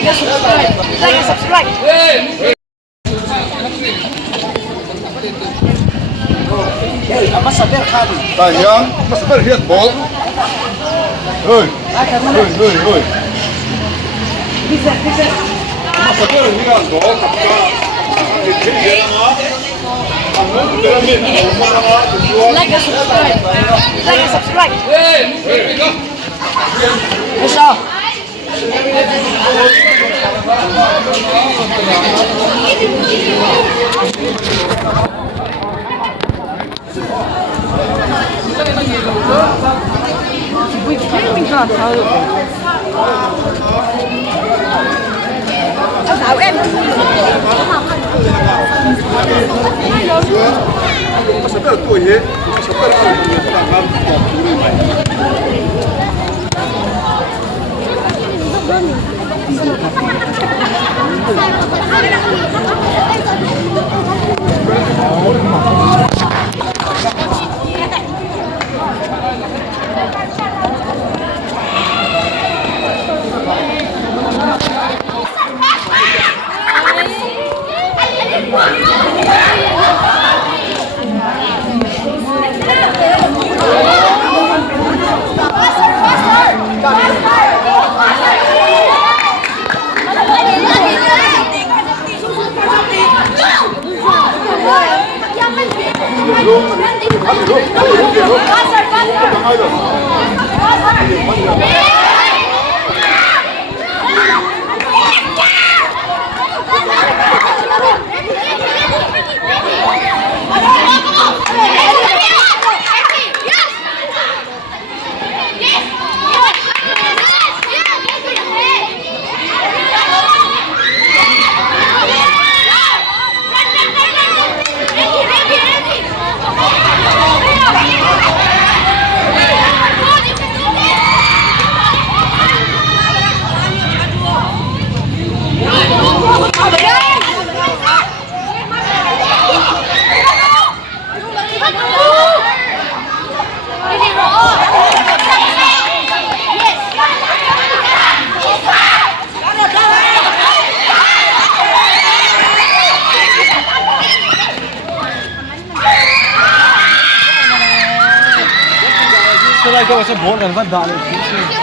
Like and subscribe. Like and subscribe. Sayang, mas berhiat bol. Hei, hei, hei. Mas berhiat bol. Like and subscribe. Like and subscribe. Bisa. Wait, filming ka tayo. Sao em? Mas berhiat tu ye, mas berhiat tangan tu. Será que você é bom, né? Vai dar, né?